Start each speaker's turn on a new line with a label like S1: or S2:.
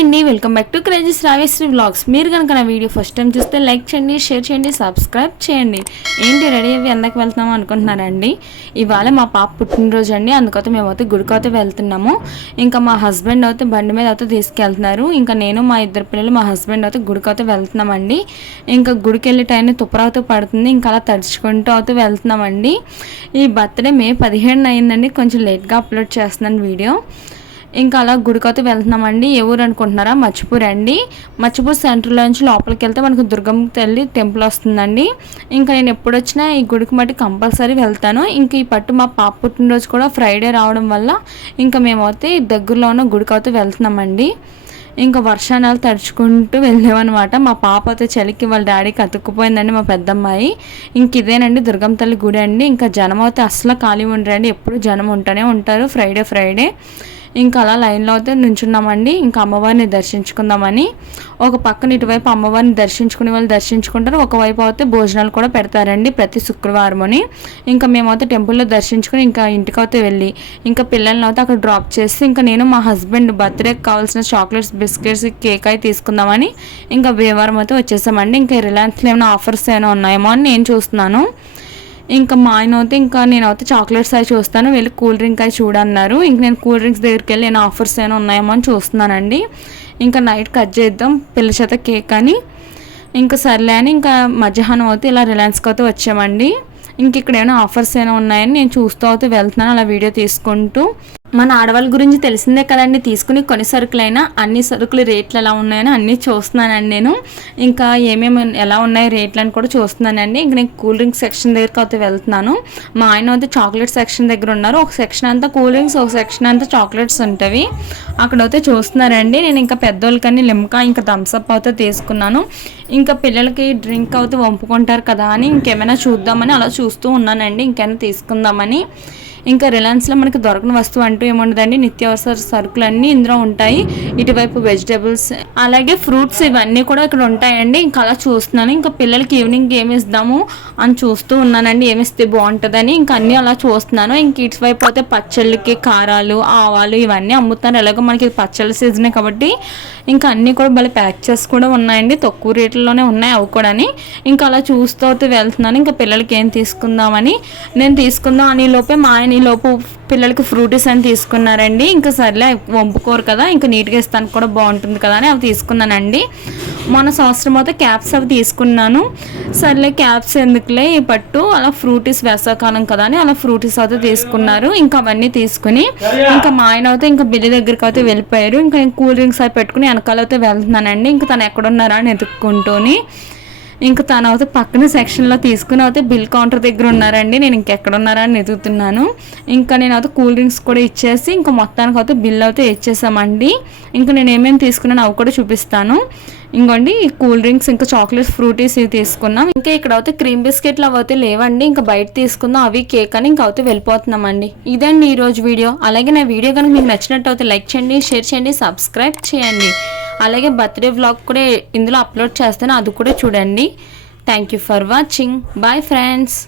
S1: అండి. Welcome back to క్రేజీస్ రావేశ్రీ blogs మీరు కనుక నా వీడియో ఫస్ట్ టైం చూస్తే లైక్ చేయండి షేర్ చేయండి సబ్స్క్రైబ్ చేయండి. ఏంటి రెడీ అయ్యి ఎందకి వెళ్తున్నాము అనుకుంటున్నారండి? ఇవాళ మా పాప పుట్టినరోజు అండి. అందుకైతే మేమైతే గుడికైతే వెళ్తున్నాము. ఇంకా మా హస్బెండ్ అయితే బండి మీద అయితే తీసుకెళ్తున్నారు. ఇంకా నేను మా ఇద్దరు పిల్లలు మా హస్బెండ్ అయితే గుడికైతే వెళ్తున్నామండి. ఇంకా గుడికి వెళ్ళే టైం తుప్పరావుతూ పడుతుంది. ఇంకా అలా తడుచుకుంటూ అయితే వెళ్తున్నామండి. ఈ బర్త్డే మే పదిహేను అయిందండి. కొంచెం లేట్గా అప్లోడ్ చేస్తున్నాను వీడియో. ఇంకా అలా గుడికైతే వెళ్తున్నామండి. ఏ ఊరు అనుకుంటున్నారా? మచ్చిపూర్ అండి. మచ్చిపూర్ సెంటర్లో నుంచి లోపలికి వెళ్తే మనకు దుర్గమ్మ తల్లి టెంపుల్ వస్తుందండి. ఇంకా నేను ఎప్పుడు వచ్చినా ఈ గుడికి మట్టి కంపల్సరీ వెళ్తాను. ఇంకా ఈ పట్టు మా పాప పుట్టినరోజు కూడా ఫ్రైడే రావడం వల్ల ఇంకా మేమైతే దగ్గరలో ఉన్న గుడికి వెళ్తున్నామండి. ఇంకా వర్షాలు తడుచుకుంటూ వెళ్ళామన్నమాట మా పాప అయితే చలికి వాళ్ళ డాడీకి అతుక్కుపోయిందండి మా పెద్దమ్మాయి. ఇంక ఇదేనండి దుర్గమ్మ తల్లి గుడి అండి. ఇంకా జనం అయితే అసలు ఖాళీ ఉండరండి. ఎప్పుడు జనం ఉంటూనే ఉంటారు. Friday Friday. ఇంకా అలా లైన్లో అయితే నుంచున్నామండి. ఇంకా అమ్మవారిని దర్శించుకుందామని. ఒక పక్కన ఇటువైపు అమ్మవారిని దర్శించుకునే వాళ్ళు దర్శించుకుంటారు. ఒకవైపు అయితే భోజనాలు కూడా పెడతారండి ప్రతి శుక్రవారముని. ఇంకా మేమైతే టెంపుల్లో దర్శించుకుని ఇంకా ఇంటికి అయితే వెళ్ళి ఇంకా పిల్లల్ని అయితే అక్కడ డ్రాప్ చేసి ఇంకా నేను మా హస్బెండ్ బర్త్డేకి కావాల్సిన చాక్లెట్స్ బిస్కెట్స్ కేక్ అయితే తీసుకుందామని ఇంకా భీమవరం అయితే వచ్చేసామండి. ఇంకా రిలయన్స్లో ఏమైనా ఆఫర్స్ ఏమైనా ఉన్నాయేమో అని నేను చూస్తున్నాను. ఇంకా మా ఆయన అయితే ఇంకా నేను అయితే చాక్లెట్స్ అవి చూస్తాను వెళ్ళి కూల్ డ్రింక్ అవి చూడన్నారు. ఇంక నేను కూల్ డ్రింక్స్ దగ్గరికి వెళ్ళి నేను ఆఫర్స్ ఏమైనా ఉన్నాయేమో అని చూస్తున్నానండి. ఇంకా నైట్ కట్ చేద్దాం పిల్ల చేత కేక్ అని. ఇంకా సర్లే అని ఇంకా మధ్యాహ్నం అయితే ఇలా రిలయన్స్కి అయితే వచ్చామండి. ఇంక ఇక్కడ ఏమైనా ఆఫర్స్ ఏమైనా ఉన్నాయని నేను చూస్తూ అయితే వెళ్తున్నాను అలా వీడియో తీసుకుంటూ. మన ఆడవాళ్ళ గురించి తెలిసిందే కదండి. తీసుకుని కొన్ని సరుకులైనా అన్ని సరుకులు రేట్లు ఎలా ఉన్నాయని అన్నీ చూస్తున్నానండి నేను. ఇంకా ఏమేమి ఎలా ఉన్నాయి రేట్లు అని కూడా చూస్తున్నానండి. ఇంక నేను కూల్ డ్రింక్స్ సెక్షన్ దగ్గరికి అయితే వెళ్తున్నాను. మా ఆయన అయితే చాక్లెట్ సెక్షన్ దగ్గర ఉన్నారు. ఒక సెక్షన్ అంతా కూల్ డ్రింక్స్ ఒక సెక్షన్ అంతా చాక్లెట్స్ ఉంటాయి అక్కడ అయితే చూస్తున్నారండి. నేను ఇంకా పెద్దోళ్ళకని లిమ్కా ఇంకా థమ్స్అప్ అయితే తీసుకున్నాను. ఇంకా పిల్లలకి డ్రింక్ అయితే వంపుకుంటారు కదా అని ఇంకేమైనా చూద్దామని అలా చూస్తూ ఉన్నానండి. ఇంకేమైనా తీసుకుందామని. ఇంకా రిలయన్స్లో మనకి దొరకని వస్తువు అంటూ ఏముండదండి. నిత్యావసర సరుకులన్నీ ఇందులో ఉంటాయి. ఇటువైపు వెజిటేబుల్స్ అలాగే ఫ్రూట్స్ ఇవన్నీ కూడా ఇక్కడ ఉంటాయండి. ఇంకా అలా చూస్తున్నాను. ఇంకా పిల్లలకి ఈవినింగ్ ఏమి ఇద్దాము అని చూస్తూ ఉన్నానండి. ఏమి ఇస్తే బాగుంటుందని ఇంకా అన్నీ అలా చూస్తున్నాను. ఇంక ఇటువైపు అయితే పచ్చళ్ళకి కారాలు ఆవాలు ఇవన్నీ అమ్ముతారు ఎలాగో మనకి పచ్చళ్ళ సీజనే కాబట్టి ఇంకా అన్నీ కూడా భలే ప్యాక్చర్స్ కూడా ఉన్నాయండి. తక్కువ రేట్లలోనే ఉన్నాయి అవి కూడా ఇంకా అలా చూస్తూ అయితే వెళ్తున్నాను. ఇంకా పిల్లలకి ఏం తీసుకుందామని. నేను తీసుకుందాం అని లోపే మా ఆయన ఈ లోపు పిల్లలకి ఫ్రూటీస్ అని తీసుకున్నారండి. ఇంకా సర్లే వంపుకోరు కదా ఇంకా నీట్గా ఇస్తానికి కూడా బాగుంటుంది కదా అని అవి తీసుకున్నానండి. మొన్న సంవత్సరం అయితే క్యాప్స్ అవి తీసుకున్నాను. సర్లే క్యాప్స్ ఎందుకులే ఈ పట్టు అలా ఫ్రూటీస్ వేసవకాలం కదా అని అలా ఫ్రూటీస్ అయితే తీసుకున్నారు. ఇంకా అవన్నీ తీసుకుని ఇంకా మా ఆయన అయితే ఇంకా బిల్లి దగ్గరికి అయితే వెళ్ళిపోయారు. ఇంకా కూల్ డ్రింక్స్ అవి పెట్టుకుని వెనకాల అయితే వెళ్తున్నానండి. ఇంకా తను ఎక్కడున్నారా అని వెతుక్కుంటూని ఇంకా తను అయితే పక్కన సెక్షన్లో తీసుకుని అయితే బిల్ కౌంటర్ దగ్గర ఉన్నారండి. నేను ఇంకెక్కడ ఉన్నారా అని ఎదుగుతున్నాను. ఇంకా నేను అయితే కూల్ డ్రింక్స్ కూడా ఇచ్చేసి ఇంకా మొత్తానికి అయితే బిల్ అయితే ఇచ్చేసామండి. ఇంకా నేను ఏమేమి తీసుకున్నాను అవి కూడా చూపిస్తాను. ఇంకోండి కూల్ డ్రింక్స్ ఇంకా చాక్లెట్స్ ఫ్రూటీస్ ఇవి తీసుకున్నాం. ఇంకా ఇక్కడ అయితే క్రీమ్ బిస్కెట్లు అవి అయితే లేవండి. ఇంకా బయట తీసుకుందాం. అవి కేక్ అని ఇంకా అయితే వెళ్ళిపోతున్నామండి. ఇదండి ఈ రోజు వీడియో. అలాగే నా వీడియో కనుక మీకు నచ్చినట్టు అయితే లైక్ చేయండి షేర్ చేయండి సబ్స్క్రైబ్ చేయండి. అలాగే బర్త్డే వ్లాగ్ కూడా ఇందులో అప్లోడ్ చేస్తాను అది కూడా చూడండి. Thank you for watching bye friends